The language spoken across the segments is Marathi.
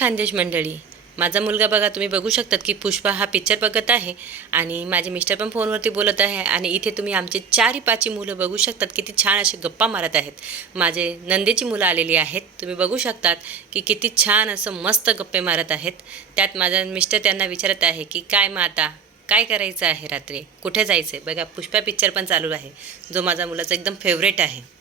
खानदेश मंडळी. माझा मुलगा बघा तुम्ही बघू शकतात की पुष्पा हा पिक्चर बघत आहे आणि माझे मिस्टर पण फोनवरती बोलत आहे आणि इथे तुम्ही आमचे चारही पाची मुलं बघू शकतात किती छान असे गप्पा मारत आहेत. माझे नंदेची मुलं आलेली आहेत. तुम्ही बघू शकतात की किती छान असं मस्त गप्पे मारत आहेत. त्यात माझा मिस्टर त्यांना विचारत आहे की काय मग आता? काय करायचं आहे रात्री? कुठे जायचं आहे बघा पुष्पा पिक्चर पण चालू आहे. जो माझा मुलाचा एकदम फेवरेट आहे.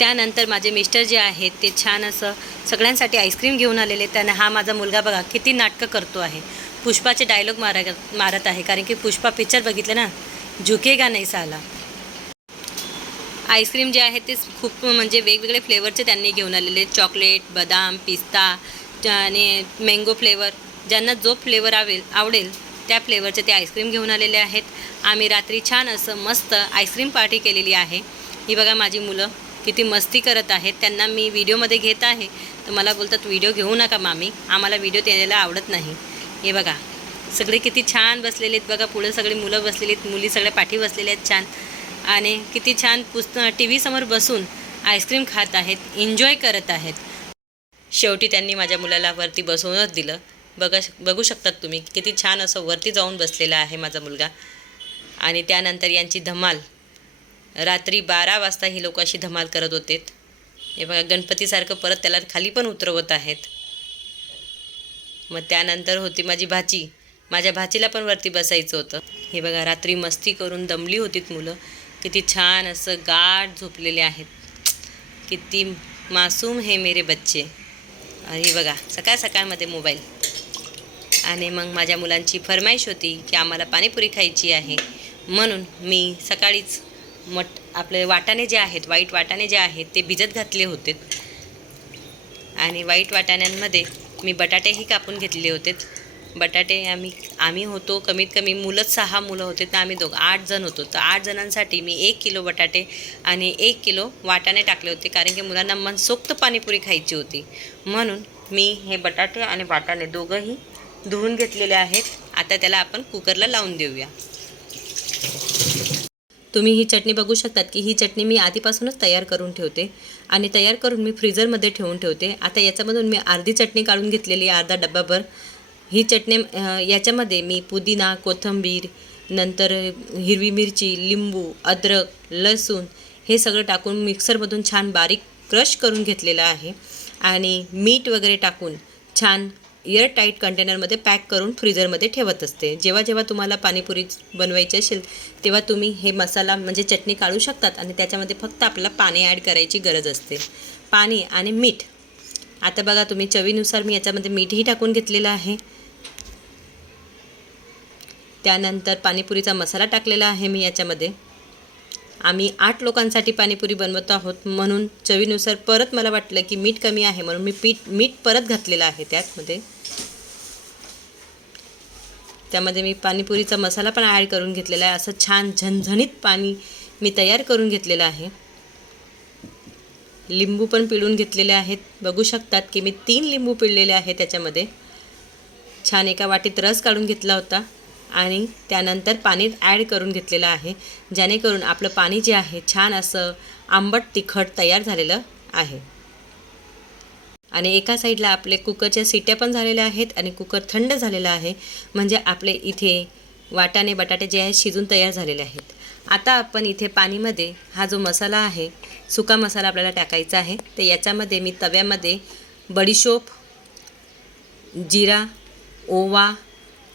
त्यानंतर माझे मिस्टर जे आहेत ते छान असं सगळ्यांसाठी आईस्क्रीम घेऊन आलेले त्यांना हा माझा मुलगा बघा किती नाटकं करतो आहे. पुष्पाचे डायलॉग मारा मारत आहे. कारण की पुष्पा पिक्चर बघितलं ना झुकेगा नाही साला? आईस्क्रीम जे आहे ते खूप म्हणजे वेगवेगळे फ्लेवरचे त्यांनी घेऊन आलेले चॉकलेट बदाम पिस्ता आणि मँगो फ्लेवर ज्यांना जो फ्लेवर आवेल आवडेल त्या फ्लेवरचे ते आईस्क्रीम घेऊन आलेले आहेत. आम्ही रात्री छान असं मस्त आईस्क्रीम पार्टी केलेली आहे. ही बघा माझी मुलं. किती मस्ती करत आहेत त्यांना मी व्हिडिओमध्ये घेत आहे. तर मला बोलतात व्हिडिओ घेऊ नका मामी आम्हाला व्हिडिओ द्यायला आवडत नाही. हे बघा सगळे किती छान बसलेले आहेत बघा पुढे सगळी मुलं बसलेली आहेत मुली सगळ्या पाठी बसलेल्या आहेत छान. आणि किती छान पुस्त टी व्हीसमोर बसून आईस्क्रीम खात आहेत एन्जॉय करत आहेत. शेवटी त्यांनी माझ्या मुलाला वरती बसवूनच दिलं. बघा बघू शकतात तुम्ही किती छान असं वरती जाऊन बसलेला आहे माझा मुलगा. आणि त्यानंतर यांची धमाल रात्री बारा वाजता ही लोक अशी धमाल करत होते. हे बघा गणपतीसारखं परत त्याला खाली पण उतरवत आहेत. मग त्यानंतर होती माझी भाची. माझ्या भाचीला पण वरती बसायचं होतं. हे बघा रात्री मस्ती करून दमली होतीत मुलं. किती छान असं गाठ झोपलेले आहेत. किती मासूम हे मेरे बच्चे. हे बघा सकाळ सकाळमध्ये मोबाईल. आणि मग माझ्या मुलांची फरमाईश होती की आम्हाला पाणीपुरी खायची आहे. म्हणून मी सकाळीच मट आपले वाटाणे जे आहेत वाईट वाटाणे जे आहेत ते भिजत घातले होते. आणि वाईट वाटाण्यांमध्ये मी बटाटेही कापून घेतले होते. बटाटे आम्ही आम्ही होतो कमीत कमी मुलंच सहा मुलं होते तर आम्ही दोघं आठ जण होतो. तर आठ जणांसाठी मी एक किलो बटाटे आणि एक किलो वाटाणे टाकले होते कारण की मुलांना मनसोक्त पाणीपुरी खायची होती. म्हणून मी हे बटाटे आणि वाटाणे दोघंही धुवून घेतलेले आहेत. आता त्याला आपण कुकरला लावून देऊया. तुम्ही ही चटणी बघू शकतात की ही चटणी मी आधीपासूनच तयार करून ठेवते. आणि तयार करून मी फ्रीजरमध्ये ठेवून ठेवते. आता याच्यामधून मी अर्धी चटणी काढून घेतलेली अर्धा डब्बाभर. ही चटणी याच्यामध्ये मी पुदिना कोथिंबीर नंतर हिरवी मिरची लिंबू अद्रक लसूण हे सगळं टाकून मिक्सरमधून छान बारीक क्रश करून घेतलेलं आहे. आणि मीठ वगैरे टाकून छान एअरटाईट कंटेनरमध्ये पॅक करून फ्रीजरमध्ये ठेवत असते. जेव्हा जेव्हा तुम्हाला पाणीपुरी बनवायची असेल तेव्हा तुम्ही हे मसाला म्हणजे चटणी काढू शकतात आणि त्याच्यामध्ये फक्त आपल्याला पाणी ॲड करायची गरज असते. पाणी आणि मीठ. आता बघा तुम्ही चवीनुसार मी याच्यामध्ये मीठही टाकून घेतलेलं आहे. त्यानंतर पाणीपुरीचा मसाला टाकलेला आहे मी याच्यामध्ये. आम्ही आठ लोकांसाठी पाणीपुरी बनवत आहोत म्हणून चवीनुसार परत मला वाटलं की मीठ कमी आहे म्हणून मी पीठ मीठ परत घातलेलं आहे त्यातमध्ये. त्यामध्ये मी पाणीपुरीचा मसाला पण ॲड करून घेतलेला आहे. असं छान झणझणीत पाणी मी तयार करून घेतलेलं आहे. लिंबू पण पिळून घेतलेले आहेत. बघू शकतात की मी तीन लिंबू पिळलेले आहे त्याच्यामध्ये. छान एका वाटीत रस काढून घेतला होता. आणि त्यानंतर पाणी ॲड करून घेतलेलं आहे. जेणेकरून आपलं पाणी जे आहे छान असं आंबट तिखट तयार झालेलं आहे. आणि एका साईडला आपले कुकरच्या सिट्या पण झालेल्या आहेत आणि कुकर थंड झालेला आहे. म्हणजे आपले इथे वाटाणे बटाटे जे आहेत शिजून तयार झालेले आहेत. आता आपण इथे पाणीमध्ये हा जो मसाला आहे सुका मसाला आपल्याला टाकायचा आहे. तर याच्यामध्ये मी तव्यामध्ये बडीशोप जिरा ओवा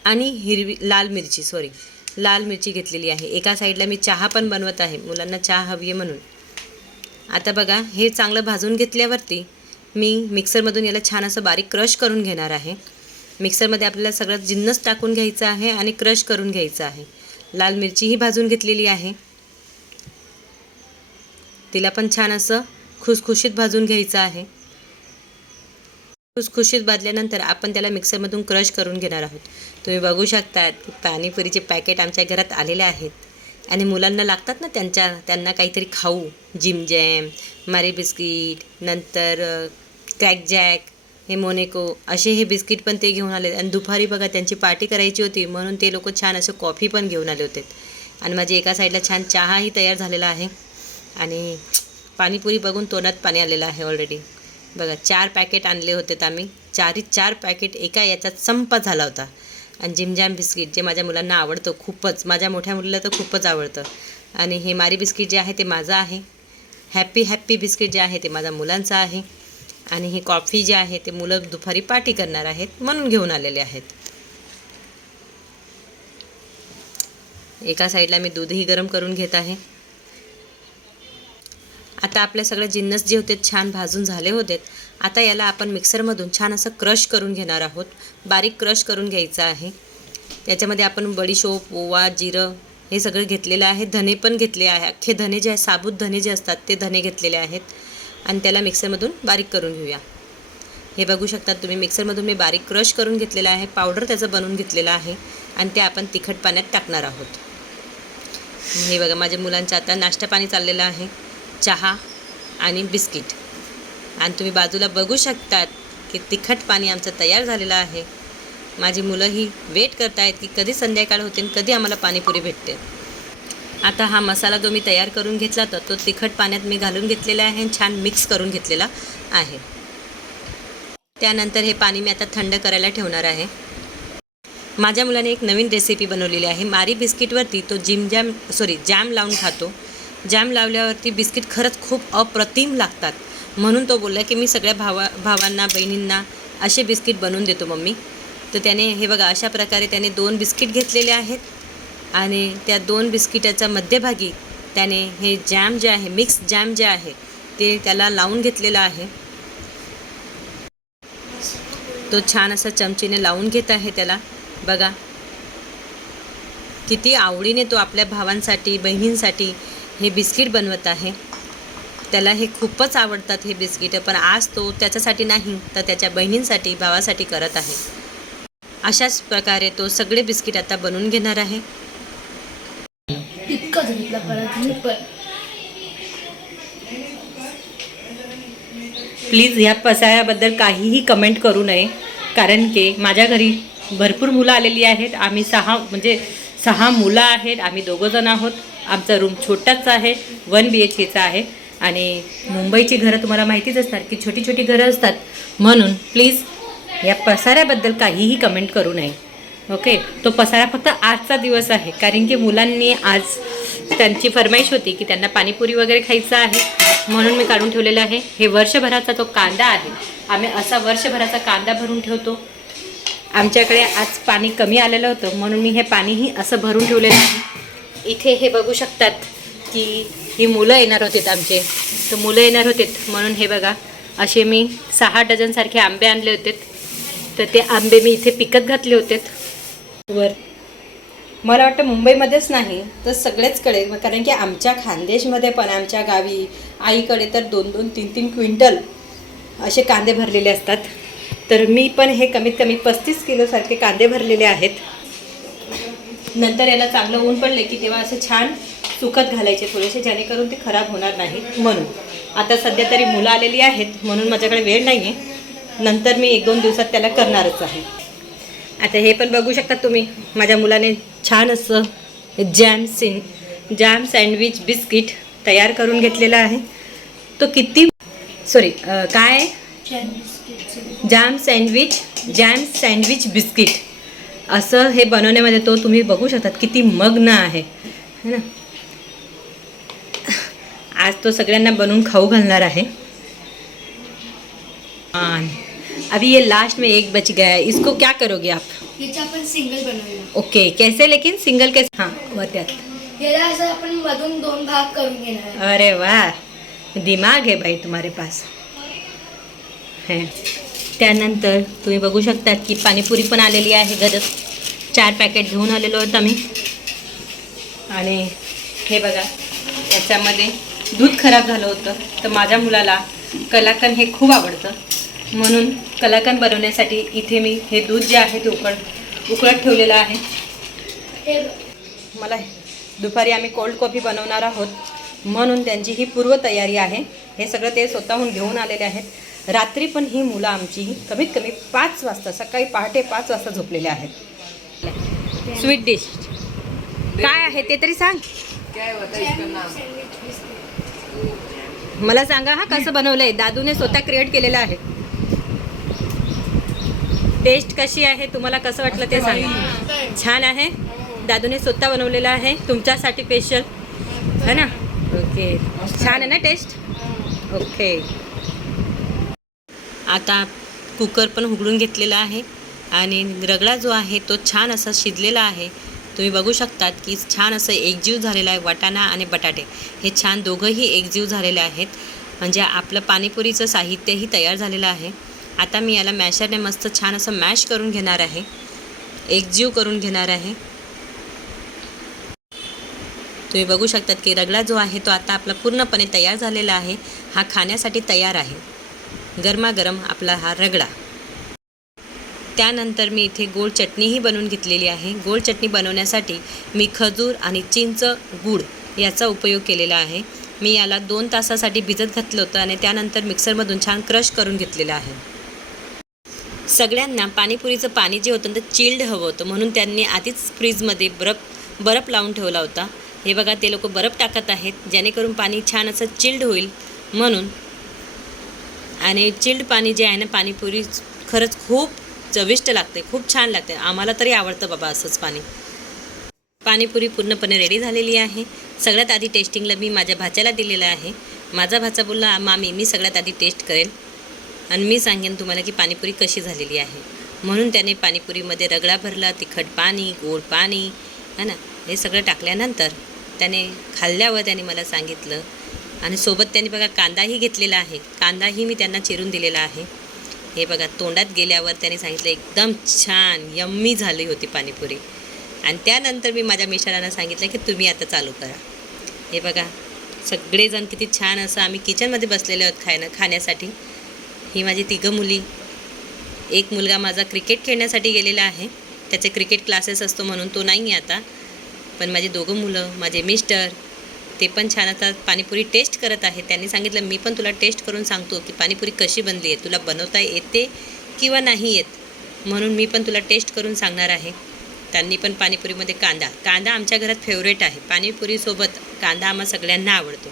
आणि हिरवी लाल मिरची सॉरी लाल मिरची घेतलेली आहे. एका साईडला मी चहा पण बनवत आहे. मुलांना चहा हवी आहे म्हणून. आता बघा हे चांगलं भाजून घेतल्यावरती मी मिक्सरमधून याला छान असं बारीक क्रश करून घेणार आहे. मिक्सरमध्ये आपल्याला सगळं जिन्नस टाकून घ्यायचं आहे आणि क्रश करून घ्यायचं आहे. लाल मिरचीही भाजून घेतलेली आहे. तिला पण छान असं खुसखुशीत भाजून घ्यायचं आहे. खुसखुशीत भाजल्यानंतर आपण त्याला मिक्सरमधून क्रश करून घेणार आहोत. तुम्ही बघू शकतात की पाणीपुरीचे पॅकेट आमच्या घरात आलेले आहेत. आणि मुलांना लागतात ना त्यांच्या त्यांना काहीतरी खाऊ जिम जॅम मारी बिस्किट नंतर क्रॅकजॅक हे मोनेको असे हे बिस्किट पण ते घेऊन आले आणि दुपारी बघा त्यांची पार्टी करायची होती म्हणून ते लोक छान असं कॉफी पण घेऊन आले होते. आणि माझी एका साईडला छान चहाही तयार झालेला आहे. आणि पाणीपुरी बघून तोंडात पाणी आलेलं आहे ऑलरेडी बघा चार पॅकेट आणले होते आम्ही. चारी चार पॅकेट एका याच्यात संप झाला होता. आणि जिमजॅम बिस्किट जे माझ्या मुलांना आवडतं खूपच. माझ्या मोठ्या मुलीला तर खूपच आवडतं. आणि हे मारी बिस्किट जे आहे ते माझं आहे. हॅप्पी हॅप्पी बिस्किट जे आहे ते माझ्या मुलांचं आहे. आणि ही कॉफी जी आहे ते मुलं दुपारी पार्टी करणार आहेत म्हणून घेऊन आलेले आहेत. एका साईडला मी दूधही गरम करून घेत आहे. आता आपले सगळे जिन्नस जे होते छान भाजून झाले होते. आता याला आपण मिक्सरमधून छान असं क्रश करून घेणार आहोत. बारीक क्रश करून घ्यायचं आहे. त्याच्यामध्ये आपण बडीशोप ओवा जिरं हे सगळं घेतलेलं आहे. धने पण घेतले आहे. अख्खे धने जे आहे साबूत धने जे असतात ते धने घेतलेले आहेत. आणि त्याला मिक्सरमधून बारीक करून घेऊया. हे बघू शकतात तुम्ही मिक्सरमधून मी बारीक क्रश करून घेतलेलं आहे. पावडर त्याचं बनवून घेतलेलं आहे. आणि ते आपण तिखट पाण्यात टाकणार आहोत. हे बघा माझ्या मुलांचं आता नाश्ता पाणी चाललेलं आहे. चहा आणि बिस्किट. आणि तुम्ही बाजूला बघू शकतात की तिखट पाणी आमचं तयार झालेलं आहे. माझी मुलंही वेट करत आहेत की कधी संध्याकाळ होते आणि कधी आम्हाला पाणीपुरी भेटते. आता हा मसाला जो मी तयार करून घेतला होता तो तिखट पाण्यात मी घालून घेतलेला आहे आणि छान मिक्स करून घेतलेला आहे. त्यानंतर हे पाणी मी आता थंड करायला ठेवणार आहे. माझ्या मुलाने एक नवीन रेसिपी बनवलेली आहे. मारी बिस्किटवरती तो जिम जॅम सॉरी जॅम लावून खातो. जॅम लावल्यावरती बिस्किट खरंच खूप अप्रतिम लागतात. म्हणून तो बोलला की मी सगळ्या भावा भावांना बहिणींना असे बिस्किट बनवून देतो मम्मी. तर त्याने हे बघा अशा प्रकारे त्याने दोन बिस्किट घेतलेले आहेत. आणि त्या दोन बिस्किटाच्या मध्यभागी त्याने हे जॅम जे आहे मिक्स जॅम जे आहे ते त्याला लावून घेतलेलं आहे. तो छान असा चमचीने लावून घेत आहे त्याला. बघा. किती आवडीने तो आपल्या भावांसाठी बहिणींसाठी हे बिस्किट बनवत आहे. त्याला हे खूपच आवडतात हे बिस्किटं पण आज तो त्याच्यासाठी नाही तर त्याच्या बहिणींसाठी भावासाठी करत आहे. अशाच प्रकारे तो सगळे बिस्किट आता बनवून घेणार आहे. प्लीज ह्या पसाळ्याबद्दल काहीही कमेंट करू नये कारण की माझ्या घरी भरपूर मुलं आलेली आहेत. आम्ही सहा म्हणजे सहा मुलं आहेत. आम्ही दोघं जण आहोत. आमचा रूम छोटाच आहे. वन बी एच केचा आहे. आणि मुंबईची घरं तुम्हाला माहितीच असतात की छोटी छोटी घरं असतात. म्हणून प्लीज या पसाऱ्याबद्दल काहीही कमेंट करू नये. ओके तो पसारा फक्त आजचा दिवस आहे. कारण की मुलांनी आज त्यांची फरमाईश होती की त्यांना पाणीपुरी वगैरे खायचं आहे. म्हणून मी काढून ठेवलेला आहे. हे वर्षभराचा तो कांदा आहे. आम्ही असा वर्षभराचा कांदा भरून ठेवतो. आमच्याकडे आज पाणी कमी आलेलं होतं. म्हणून मी हे पाणीही असं भरून ठेवलेलं आहे. इथे हे बघू शकतात की ही मुलं येणार होते आमचे. तर मुलं येणार होते म्हणून हे बघा असे मी सहा डझनसारखे आंबे आणले होते. तर ते आंबे मी इथे पिकत घातले होते. वर. मला वाटतं मुंबईमध्येच नाही तर सगळेच सगळेचकडे कारण की आमच्या खानदेशमध्ये पण आमच्या गावी आईकडे तर दोन दोन तीन तीन क्विंटल असे कांदे भरलेले असतात. तर मी पण हे कमीत कमी पस्तीस किलोसारखे कांदे भरलेले आहेत. नंतर याला चांगलं ऊन पडले की तेव्हा असं छान सुकत घालायचे थोडेसे जेणेकरून ते खराब होणार नाही. म्हणून. आता सध्या तरी मुलं आलेली आहेत म्हणून माझ्याकडे वेळ नाही आहे नंतर मी एक दोन दिवसात त्याला करणारच आहे. आता हे पण बघू शकता तुम्ही माझ्या मुलाने छान असं जॅम सिन जॅम सँडविच बिस्किट तयार करून घेतलेला आहे. तो किती सॉरी काय? Jam sandwich jam sandwich biscuit असं हे बनवण्यामध्ये तो तुम्ही बघू शकतात किती मग्न आहे. है ना? आज तो सगळ्यांना बनवून खाऊ घालणार आहे. अभी ये लास्ट में एक बच गया है. इसको क्या करोगे आप? आपण सिंगल बनवूया. ओके कैसे लेकिन सिंगल कैसे? हां वरत्यात याला असं आपण मधून दोन भाग करून घेणार आहे. अरे वाह दिमाग है भाई तुम्हारे पास. है. त्यानंतर तुम्ही बघू शकता की पाणीपुरी पण आलेली आहे घरच चार पॅकेट घेऊन आलेलो आहोत आम्ही. आणि हे बघा याच्यामध्ये दूध खराब झालं होतं तर माझ्या मुलाला कलाकंद हे खूप आवडतं. म्हणून कलाकंद बनवण्यासाठी इथे मी हे दूध जे आहे ते उकळ उकळत ठेवलेलं आहे. हे मला दुपारी आम्ही कोल्ड कॉफी बनवणार आहोत. म्हणून त्यांची ही पूर्वतयारी आहे. हे सगळं ते स्वतःहून घेऊन आलेले आहेत. रात्री पण ही मुलं आमची कमीत कमी पाच वाजता सकाळी पहाटे पाच वाजता झोपलेले आहेत. स्वीट डिश काय आहे ते तरी सांग. बिस्किट मला सांगा हा कसं बनवलंय? दादूने स्वतः क्रिएट केलेलं आहे. टेस्ट कशी आहे? तुम्हाला कसं वाटलं ते सांगा. छान आहे? दादूने स्वतः बनवलेलं आहे. तुमच्यासाठी स्पेशल है ना? ओके छान आहे ना टेस्ट ओके आता कुकर पण उघडून घेतलेला आहे. आणि रगडा जो आहे तो छान असा शिजलेला आहे. तुम्ही बघू शकतात की छान असं एकजीव झालेला आहे वाटाणा आणि बटाटे. हे छान दोघंही एकजीव झालेले आहेत. म्हणजे आपलं पाणीपुरीचं साहित्यही तयार झालेलं आहे. आता मी याला मॅशरने मस्त छान असं मॅश करून घेणार आहे. एकजीव करून घेणार आहे. तुम्ही बघू शकतात की रगडा जो आहे तो आता आपला पूर्णपणे तयार झालेला आहे. हा खाण्यासाठी तयार आहे. गरमागरम आपला हा रगडा. त्यानंतर मी इथे गोड चटणीही बनवून घेतलेली आहे. गोड चटणी बनवण्यासाठी मी खजूर आणि चिंच गूळ याचा उपयोग केलेला आहे. मी याला दोन तासासाठी भिजत घातलं होतं आणि त्यानंतर मिक्सरमधून छान क्रश करून घेतलेलं आहे. सगळ्यांना पाणीपुरीचं पाणी जे होतं ते चिल्ड हवं होतं. म्हणून त्यांनी आधीच फ्रीजमध्ये बरफ बर्फ लावून ठेवला होता. हे बघा ते लोक बर्फ टाकत आहेत. जेणेकरून पाणी छान असं चिल्ड होईल. म्हणून आणि चिल्ड पाणी जे आहे ना पाणीपुरी खरंच खूप चविष्ट लागते खूप छान लागते. आम्हाला तरी आवडतं बाबा असंच पाणी. पाणीपुरी पूर्णपणे रेडी झालेली आहे. सगळ्यात आधी टेस्टिंगला मी माझ्या भाच्याला दिलेलं आहे. माझा भाचा बोलला मामी मी सगळ्यात आधी टेस्ट करेल आणि मी सांगेन तुम्हाला की पाणीपुरी कशी झालेली आहे. म्हणून त्याने पाणीपुरीमध्ये रगडा भरला तिखट पाणी गोड पाणी है ना? हे सगळं टाकल्यानंतर त्याने खाल्ल्यावर त्याने मला सांगितलं. आणि सोबत त्यांनी बघा कांदाही घेतलेला आहे. कांदाही मी त्यांना चिरून दिलेला आहे. हे बघा तोंडात गेल्यावर त्याने सांगितलं एकदम छान यम्मी झाली होती पाणीपुरी. आणि त्यानंतर मी माझ्या मिस्टरांना सांगितलं की तुम्ही आता चालू करा. हे बघा सगळेजण किती छान असं आम्ही किचनमध्ये बसलेले आहोत खायनं खाण्यासाठी. ही माझी तिघं मुली. एक मुलगा माझा क्रिकेट खेळण्यासाठी गेलेला आहे. त्याचे क्रिकेट क्लासेस असतो म्हणून तो नाही आहे आता. पण माझे दोघं मुलं माझे मिस्टर ते पण छान आता पाणीपुरी टेस्ट करत आहे. त्यांनी सांगितलं मी पण तुला टेस्ट करून सांगतो की पाणीपुरी कशी बनली आहे. तुला बनवता येते किंवा नाही येत म्हणून मी पण तुला टेस्ट करून सांगणार आहे. त्यांनी पण पाणीपुरीमध्ये कांदा. कांदा आमच्या घरात फेवरेट आहे. पाणीपुरीसोबत कांदा आम्हा सगळ्यांना आवडतो.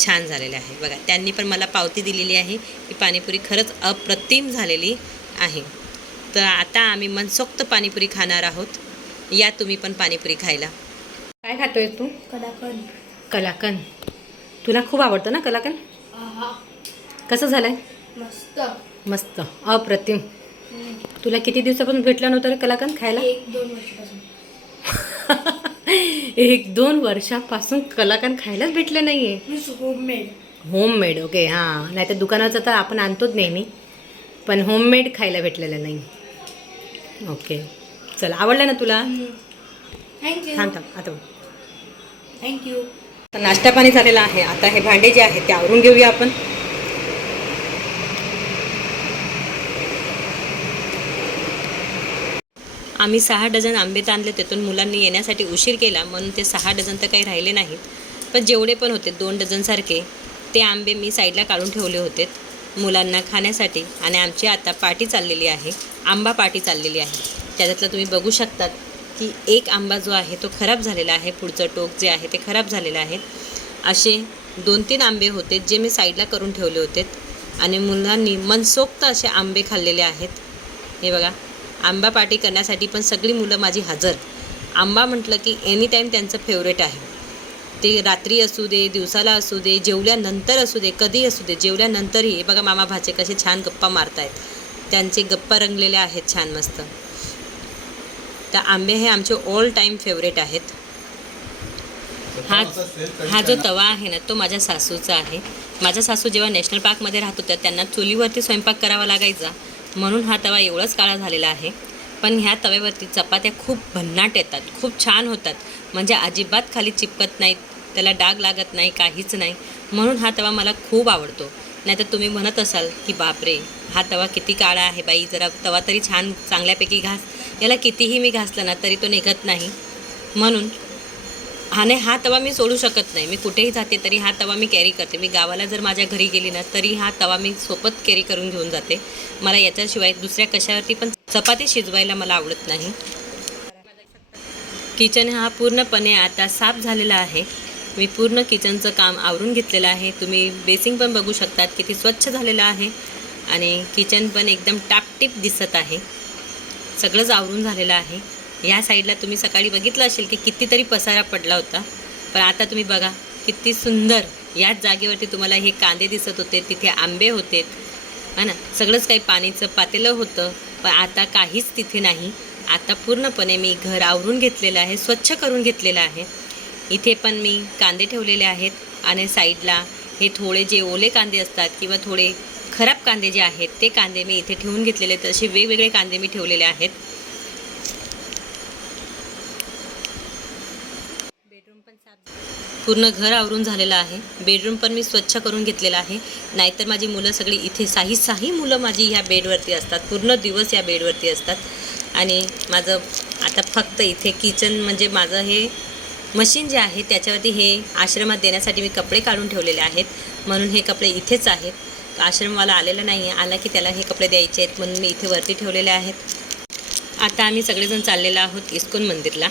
छान झालेला आहे. बघा त्यांनी पण मला पावती दिलेली आहे की पाणीपुरी खरंच अप्रतिम झालेली आहे. तर आता आम्ही मनसोक्त पाणीपुरी खाणार आहोत. या तुम्ही पण पाणीपुरी खायला. काय खातोय तू? कडाकण कलाकन तुला खूप आवडतं ना कलाकन आहा. कसं झालंय? मस्त. मस्त. अप्रतिम. तुला किती दिवसापासून भेटलं नव्हतं रे कलाकन खायला? एक दोन वर्षापासून. एक दोन वर्षापासून कलाकन खायलाच भेटलं नाहीये. होममेड होम मेड ओके हां. नाही तर दुकानाचं तर आपण आणतोच नेहमी. पण होममेड खायला भेटलेलं नाही. ओके चल आवडलं ना तुला? थँक्यू थांब थांब. आता बघ. थँक्यू तर नाश्ता पाणी झालेला आहे. आता हे भांडे जे आहेत ते आवरून घेऊया आपण. आम्ही सहा डझन आंबे ताणले तिथून मुलांनी येण्यासाठी उशीर केला म्हणून ते सहा डझन तर काही राहिले नाहीत. पण जेवढे पण होते दोन डझनसारखे ते आंबे मी साईडला काढून ठेवले होते मुलांना खाण्यासाठी. आणि आमची आता पार्टी चाललेली आहे. आंबा पार्टी चाललेली आहे. त्याच्यातलं तुम्ही बघू शकतात. की एक आंबा जो आहे तो खराब झालेला आहे पुढचं टोक जे आहे ते खराब झालेलं आहे. असे दोन तीन आंबे होते जे मी साईडला करून ठेवले होते आणि मुलांनी मनसोक्त असे आंबे खाल्लेले आहेत. हे बघा आंबा पार्टी करण्यासाठी पण सगळी मुलं माझी हजर. आंबा म्हटलं की एनी टाईम त्यांचं फेवरेट आहे. ते रात्री असू दे दिवसाला असू दे जेवल्यानंतर असू दे कधी असू दे जेवल्यानंतरही हे बघा मामा भाचे कसे छान गप्पा मारतायत. त्यांचे गप्पा रंगलेले आहेत छान मस्त. तर आंबे हे आमचे ऑल टाईम फेवरेट आहेत. हा हा जो तवा आहे ना तो माझ्या सासूचा आहे. माझ्या सासू जेव्हा नॅशनल पार्कमध्ये राहत होत्या त्यांना चुलीवरती स्वयंपाक करावा लागायचा. म्हणून हा तवा एवढाच काळा झालेला आहे. पण ह्या तव्यावरती चपात्या खूप भन्नाट येतात खूप छान होतात. म्हणजे अजिबात खाली चिपकत नाहीत त्याला डाग लागत नाही काहीच नाही. म्हणून हा तवा मला खूप आवडतो. नाहीतर तुम्ही म्हणत असाल की बापरे हा तवा किती काळा आहे बाई जरा तवा तरी छान चांगल्यापैकी घास. याला कितीही मी घासला ना तरी तो निघत नाही. म्हणून आणि हा तवा मी सोडू शकत नाही. मी कुठेही जाते तरी हा तवा मी कॅरी करते. मी गावाला जर माझ्या घरी गेली ना तरी हा तवा मी सोबत कॅरी करून घेऊन जाते. मला याच्याशिवाय दुसऱ्या कशावरती पण चपाती शिजवायला मला आवडत नाही. किचन हा पूर्णपणे आता साफ झालेला आहे. मी पूर्ण किचनचं काम आवरून घेतलेलं आहे. तुम्ही बेसिंग पण बघू शकतात किती स्वच्छ झालेलं आहे. आणि किचन पण एकदम टापटीप दिसत आहे. सगळंच आवरून झालेलं आहे. ह्या साईडला तुम्ही सकाळी बघितलं असेल की कितीतरी पसारा पडला होता. पण आता तुम्ही बघा किती सुंदर याच जागेवरती तुम्हाला हे कांदे दिसत होते तिथे आंबे होते. है ना? सगळंच काही पाणीचं पातेलं होतं पण आता काहीच तिथे नाही. आता पूर्णपणे मी घर आवरून घेतलेलं आहे स्वच्छ करून घेतलेलं आहे. इथे पण मी कांदे ठेवलेले आहेत आणि साईडला हे थोडे जे ओले कांदे असतात किंवा थोडे खराब कांदे जे आहेत ते कांदे मी इथे ठेवून घेतलेले आहेत. असे वेगवेगळे कांदे मी ठेवलेले आहेत. बेडरूम पण साफ पूर्ण घर आवरून झालेलं आहे. बेडरूम पण मी स्वच्छ करून घेतलेला आहे. नाहीतर माझी मुलं सगळी इथे साही साही मुलं माझी ह्या बेडवरती असतात. पूर्ण दिवस या बेडवरती असतात. आणि माझं आता फक्त इथे किचन म्हणजे माझं हे मशीन जे आहे त्याच्यावरती हे आश्रमात देण्यासाठी मी कपडे काढून ठेवलेले आहेत. म्हणून हे कपडे इथेच आहेत. आश्रमवाला आलेला नाही आहे आला की त्याला हे कपडे द्यायचे आहेत म्हणून मी इथे वरती ठेवलेले आहेत. आता आम्ही सगळेजण चाललेलो आहोत इस्कॉन मंदिरला.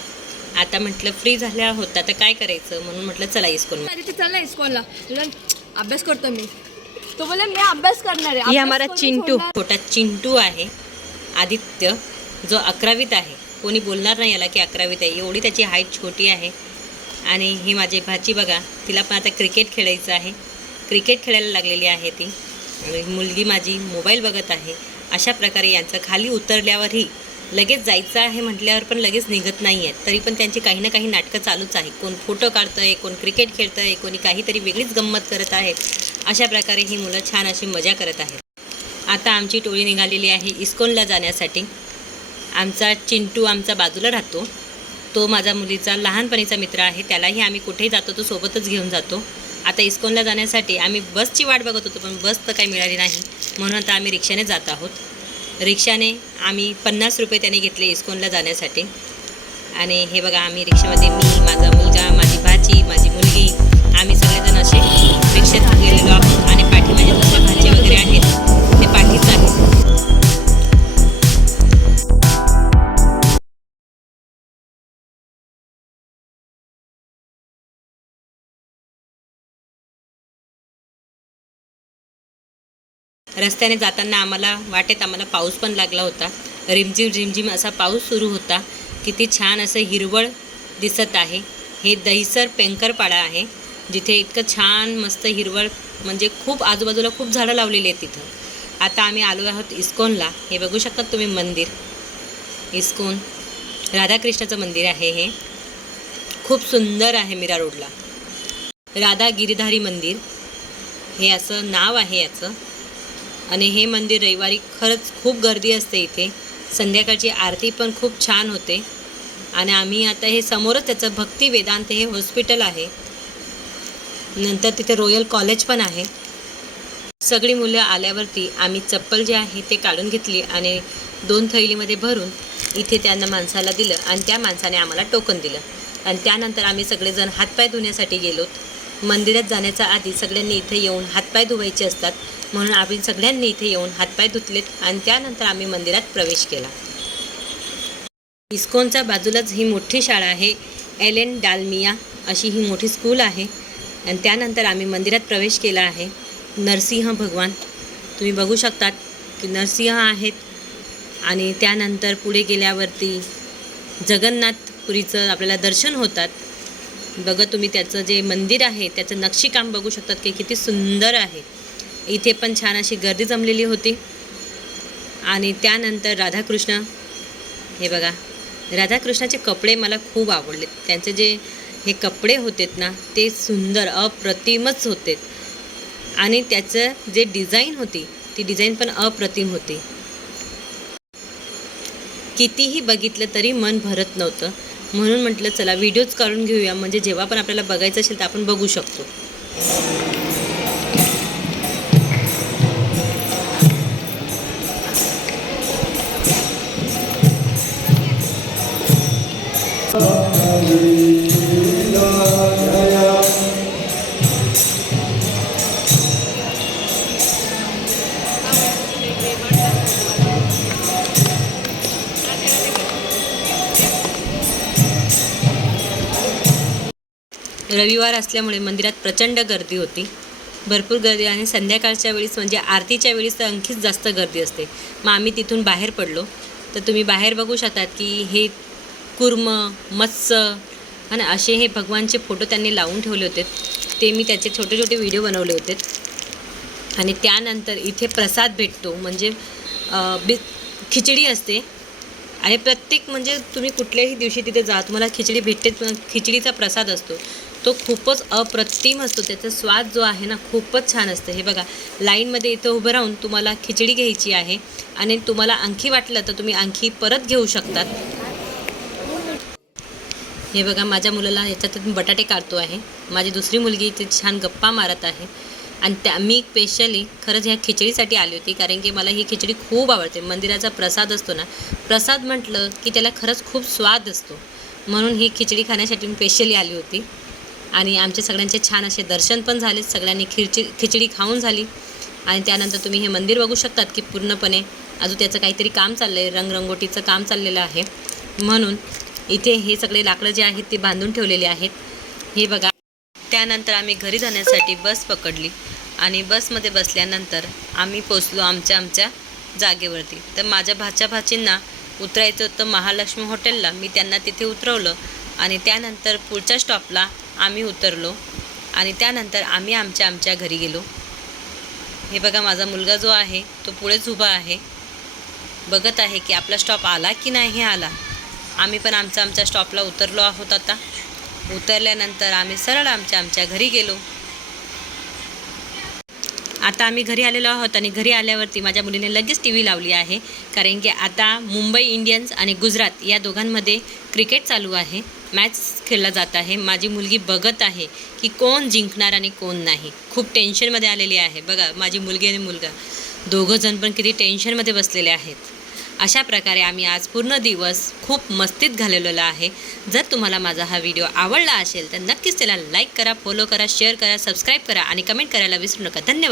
आता म्हटलं फ्री झाल्या आहोत आता काय करायचं? म्हणून म्हटलं चला इस्कॉन चल इस्कॉनला. अभ्यास करतो मी. तो बोले मी अभ्यास करणार आहे. ही करून चिंटू. छोटा चिंटू आहे. आदित्य जो अकरावीत आहे. कोणी बोलणार नाही याला की अकरावीत आहे. एवढी त्याची हाईट छोटी आहे. आणि ही माझी भाची बघा तिला पण आता क्रिकेट खेळायचं आहे. क्रिकेट खेळायला लागलेली आहे ती. मुलगी माझी मोबाईल बघत आहे. अशा प्रकारे यांचं खाली उतरल्यावरही लगेच जायचं आहे म्हटल्यावर पण लगेच निघत नाही आहेत. तरी पण त्यांची काही ना काही नाटकं चालूच आहे कोण फोटो काढतं आहे कोण क्रिकेट खेळतं आहे कोणी काहीतरी वेगळीच गंमत करत आहे अशा प्रकारे ही मुलं छान अशी मजा करत आहेत. आता आमची टोळी निघालेली आहे इस्कॉनला जाण्यासाठी. आमचा चिंटू आमचा बाजूला राहतो. तो माझा मुलीचा लहानपणीचा मित्र आहे. त्यालाही आम्ही कुठेही जातो तो सोबतच घेऊन जातो. आता इस्कॉनला जाण्यासाठी आम्ही बसची वाट बघत होतो पण बस तर काही मिळाली नाही. म्हणून आता आम्ही रिक्षाने जात आहोत. रिक्षाने आम्ही पन्नास रुपये त्याने घेतले इस्कॉनला जाण्यासाठी. आणि हे बघा आम्ही रिक्षामध्ये मी माझा मुलगा माझी भाची माझी मुलगी रस्त्याने जाताना आम्हाला वाटेत आम्हाला पाऊस पण लागला होता. रिमझिम रिमझिम असा पाऊस सुरू होता. किती छान असं हिरवळ दिसत आहे. हे दहिसर पेंकरपाडा आहे. जिथे इतकं छान मस्त हिरवळ म्हणजे खूप आजूबाजूला खूप झाडं लावलेली आहेत तिथं. आता आम्ही आलो आहोत इस्कॉनला. हे बघू शकतात तुम्ही मंदिर. इस्कॉन. राधाकृष्णाचं मंदिर आहे हे. खूप सुंदर आहे मीरा रोडला. राधा गिरीधारी मंदिर. हे असं नाव आहे याचं. आणि हे मंदिर रविवारी खरंच खूप गर्दी असते इथे. संध्याकाळची आरती पण खूप छान होते. आणि आम्ही आता हे समोरच त्याचं भक्ती वेदांत हे हॉस्पिटल आहे. नंतर तिथे रॉयल कॉलेज पण आहे. सगळी मुलं आल्यावरती आम्ही चप्पल जे आहे ते काढून घेतली आणि दोन थैलीमध्ये भरून इथे त्यांना माणसाला दिलं आणि त्या माणसाने आम्हाला टोकन दिलं. आणि त्यानंतर आम्ही सगळेजण हातपाय धुण्यासाठी गेलोत. मंदिरात जाण्याच्या आधी सगळ्यांनी इथे येऊन हातपाय धुवायचे असतात. म्हणून आम्ही सगळ्यांनी इथे येऊन हातपाय धुतलेत आणि त्यानंतर आम्ही मंदिरात प्रवेश केला. इस्कॉनच्या बाजूलाच ही मोठी शाळा आहे. एल एन डालमिया अशी ही मोठी स्कूल आहे. आणि त्यानंतर आम्ही मंदिरात प्रवेश केला आहे. नरसिंह भगवान. तुम्ही बघू शकतात की नरसिंह आहेत. आणि त्यानंतर पुढे गेल्यावरती जगन्नाथपुरीचं आपल्याला दर्शन होतात. बघा तुम्ही त्याचं जे मंदिर आहे त्याचं नक्षीकाम बघू शकतात की किती सुंदर आहे. इथे पण छान अशी गर्दी जमलेली होती. आणि त्यानंतर राधाकृष्ण हे बघा राधाकृष्णाचे कपडे मला खूप आवडले. त्यांचे जे हे कपडे होतेत ना ते सुंदर अप्रतिमच होते आणि त्याचं जे डिझाईन होती ती डिझाईन पण अप्रतिम होती. कितीही बघितलं तरी मन भरत नव्हतं. म्हणून म्हटलं चला व्हिडिओज काढून घेऊया. म्हणजे जेव्हा पण आपल्याला बघायचं असेल तर आपण बघू शकतो. रविवार असल्यामुळे मंदिरात प्रचंड गर्दी होती. भरपूर गर्दी आणि संध्याकाळच्या वेळीस म्हणजे आरतीच्या वेळीस तर आणखीच जास्त गर्दी असते. मग आम्ही तिथून बाहेर पडलो. तर तुम्ही बाहेर बघू शकतात की हे कुर्म मत्स्य आणि असे हे भगवानचे फोटो त्यांनी लावून ठेवले होते. ते मी त्याचे छोटे छोटे व्हिडिओ बनवले होते. आणि त्यानंतर इथे प्रसाद भेटतो. म्हणजे बि खिचडी असते. आणि प्रत्येक म्हणजे तुम्ही कुठल्याही दिवशी तिथे जा तुम्हाला खिचडी भेटते. पण खिचडीचा प्रसाद असतो. तो खूपच अप्रतिम असतो. त्याचा स्वाद जो आहे ना खूपच छान असतं. हे बघा लाईनमध्ये इथं उभं राहून तुम्हाला खिचडी घ्यायची आहे आणि तुम्हाला आणखी वाटलं तर तुम्ही आणखी परत घेऊ शकतात. हे बघा माझ्या मुलाला याच्यातून बटाटे काढतो आहे. माझी दुसरी मुलगी इथे छान गप्पा मारत आहे. आणि त्या मी स्पेशली खरंच ह्या खिचडीसाठी आली होती कारण की मला ही खिचडी खूप आवडते. मंदिराचा प्रसाद असतो ना प्रसाद म्हटलं की त्याला खरंच खूप स्वाद असतो. म्हणून ही खिचडी खाण्यासाठी मी स्पेशली आली होती. आणि आमचे सगळ्यांचे छान असे दर्शन पण झाले. सगळ्यांनी खिरची खिचडी खाऊन झाली. आणि त्यानंतर तुम्ही हे मंदिर बघू शकतात की पूर्णपणे अजून त्याचं काहीतरी काम चाललं आहे रंगरंगोटीचं काम चाललेलं आहे. म्हणून इथे हे सगळे लाकडं जे आहेत ते बांधून ठेवलेले आहेत. हे बघा. त्यानंतर आम्ही घरी जाण्यासाठी बस पकडली. आणि बसमध्ये बसल्यानंतर आम्ही पोचलो आमच्या आमच्या जागेवरती. तर माझ्या भाच्या भाचींना उतरायचं होतं महालक्ष्मी हॉटेलला. मी त्यांना तिथे उतरवलं. आणि त्यानंतर पुढच्या स्टॉपला आम्ही उतरलो आणि त्यानंतर आम्ही आमच्या आमच्या घरी गेलो. हे बघा माझा मुलगा जो आहे तो पुढेच उभा आहे. बघत आहे की आपला स्टॉप आला की नाही आला. आम्ही पण आमच्या आमच्या स्टॉपला उतरलो आहोत आता. उतरल्यानंतर आम्ही सरळ आमच्या आमच्या घरी गेलो. आता आम्ही घरी आलेलो आहोत आणि घरी आल्यावरती माझ्या मुलीने लगेच टी व्ही लावली आहे. कारण की आता मुंबई इंडियन्स आणि गुजरात या दोघांमध्ये क्रिकेट चालू आहे. मॅच खेळला जात आहे. माझी मुलगी बघत आहे की कोण जिंकणार आणि कोण नाही. खूप टेन्शनमध्ये आलेली आहे. बघा माझी मुलगी आणि मुलगा दोघं जण पण किती टेन्शनमध्ये बसलेले आहेत. अशा प्रकारे आम्ही आज पूर्ण दिवस खूप मस्तीत घालवलेला आहे. जर तुम्हाला माझा हा व्हिडिओ आवडला असेल तर नक्कीच त्याला लाईक करा फॉलो करा शेअर करा सबस्क्राईब करा आणि कमेंट करायला विसरू नका. धन्यवाद.